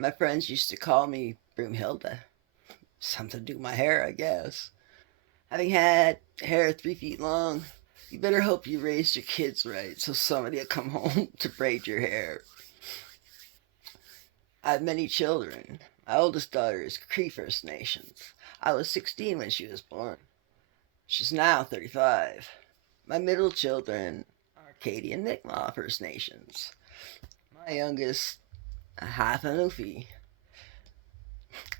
My friends used to call me Broomhilda. Something to do with my hair, I guess. Having had hair 3 feet long, you better hope you raised your kids right so somebody will come home to braid your hair. I have many children. My oldest daughter is Cree First Nations. I was 16 when she was born. She's now 35. My middle children are Katie and Mi'kmaq First Nations. My youngest, half an Oofy.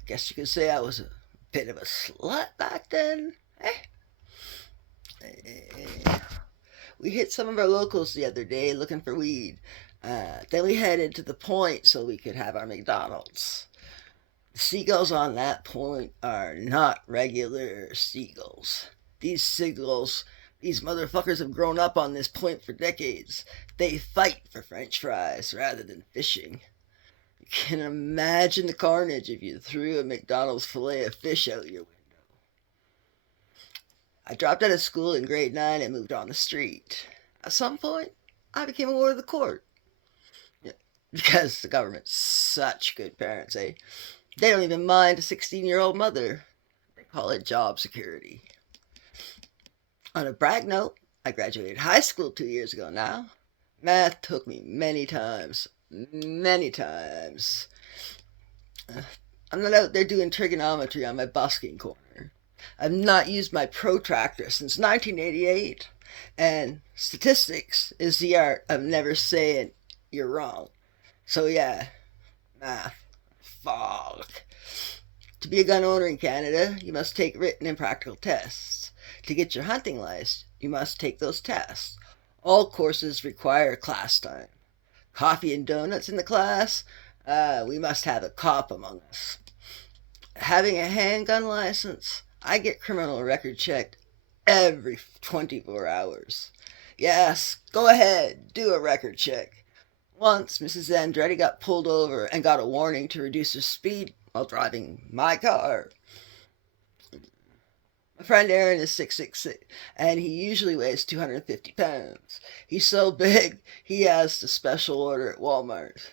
Guess you could say I was a bit of a slut back then. We hit some of our locals the other day looking for weed. Then we headed to the point so we could have our McDonald's. The seagulls on that point are not regular seagulls. These motherfuckers have grown up on this point for decades. They fight for French fries rather than fishing. You can imagine the carnage if you threw a McDonald's fillet of fish out your window. I dropped out of school in grade 9 and moved on the street. At some point, I became a ward of the court. Yeah, because the government's such good parents, eh? They don't even mind a 16-year-old mother. They call it job security. On a brag note, I graduated high school 2 years ago now. Math took me many times. Many times. I'm not out there doing trigonometry on my busking corner. I've not used my protractor since 1988. And statistics is the art of never saying you're wrong. So yeah, math. Fuck. To be a gun owner in Canada, you must take written and practical tests. To get your hunting license, you must take those tests. All courses require class time. Coffee and donuts in the class? We must have a cop among us. Having a handgun license, I get criminal record checked every 24 hours. Yes, go ahead, do a record check. Once, Mrs. Andretti got pulled over and got a warning to reduce her speed while driving my car. My friend Aaron is 6'6", and he usually weighs 250 pounds. He's so big, he has the special order at Walmart.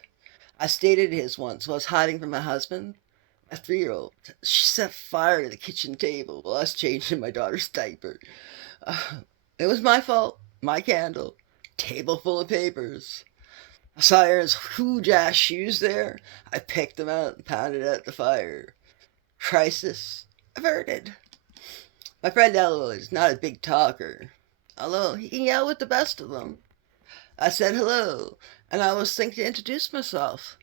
I stated his once while I was hiding from my husband. My 3-year-old, she set fire to the kitchen table while I was changing my daughter's diaper. It was my fault, my candle, table full of papers. I saw Aaron's huge ass shoes there. I picked them out and pounded out the fire. Crisis averted. My friend Ello is not a big talker, although he can yell with the best of them. I said hello, and I was thinking to introduce myself.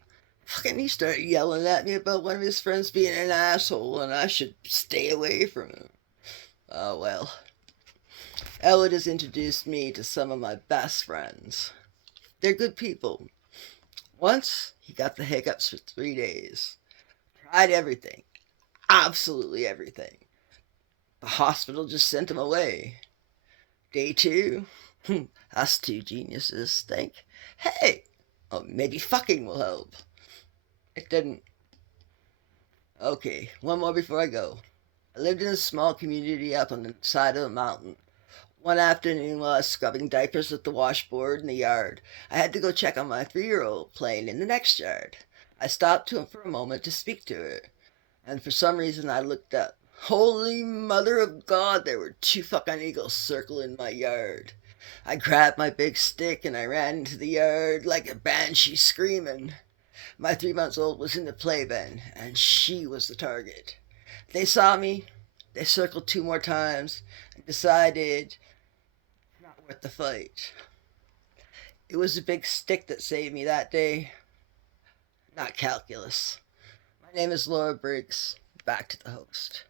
Fucking he started yelling at me about one of his friends being an asshole and I should stay away from him. Oh well. Elwood has introduced me to some of my best friends. They're good people. Once, he got the hiccups for 3 days. Tried everything. Absolutely everything. The hospital just sent him away. Day 2, us two geniuses think, hey, maybe fucking will help. It didn't. Okay, one more before I go. I lived in a small community up on the side of a mountain. One afternoon while I was scrubbing diapers with the washboard in the yard, I had to go check on my 3-year-old playing in the next yard. I stopped to him for a moment to speak to her, and for some reason I looked up. Holy mother of God, there were 2 fucking eagles circling my yard. I grabbed my big stick and I ran into the yard like a banshee screaming. My 3-month-old was in the playpen, and she was the target. They saw me, they circled 2 more times, and decided not worth the fight. It was the big stick that saved me that day, not calculus. My name is Laura Briggs. Back to the host.